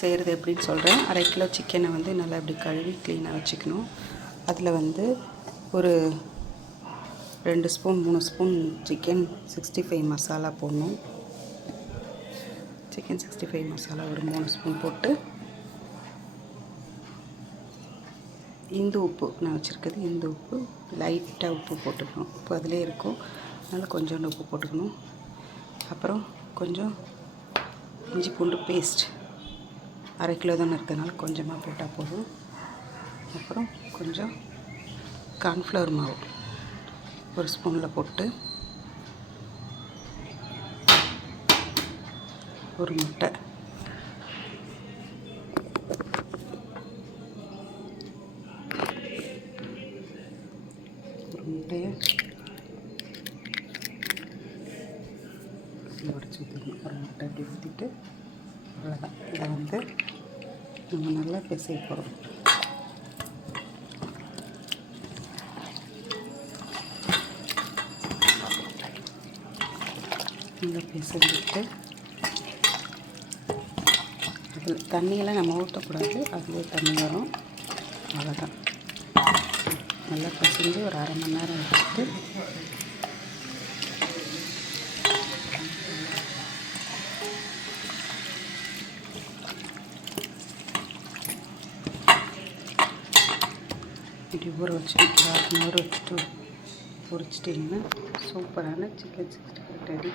செய்கிறது எப்படின்னு சொல்கிறேன். 1/2 கிலோ சிக்கனை வந்து நல்லா இப்படி கழுவி க்ளீனாக வச்சுக்கணும். அதில் வந்து ஒரு 2 ஸ்பூன் 3 ஸ்பூன் சிக்கன் 65 மசாலா போடணும். சிக்கன் 65 மசாலா ஒரு 3 ஸ்பூன் போட்டு, இந்து உப்பு நான் வச்சுருக்கிறது இந்து உப்பு, லைட்டாக உப்பு போட்டுக்கணும். உப்பு அதிலே இருக்கும், அதனால் கொஞ்சோண்டு உப்பு போட்டுக்கணும். அப்புறம் கொஞ்சம் இஞ்சி பூண்டு பேஸ்ட் 1/2 கிலோ தானே இருக்கிறதுனால கொஞ்சமாக போட்டால் போதும். அப்புறம் கொஞ்சம் கார்ன்ஃப்ளவர் மாவு ஒரு ஸ்பூனில் போட்டு, ஒரு முட்டை, ஒரு முட்டையை உடச்சி ஊற்றிக்கணும். ஒரு முட்டை இப்படி ஊற்றிட்டு அவ்வளோதான். இதை வந்து நம்ம நல்லா பிசைய போகிறோம். நல்லா பிசைஞ்சிட்டு அதில் தண்ணியெல்லாம் நம்ம ஊற்றக்கூடாது, அதுலேயே தண்ணி வரும். அவ்வளோதான். நல்லா பிசைஞ்சு ஒரு 1/2 மணி நேரம் வச்சுட்டு இப்படி ஊற வச்சுட்டு 1/2 மணி நேரம் வச்சுட்டு பொரிச்சிட்டிங்கன்னா சூப்பரான சிக்கன் 65 ரெடி.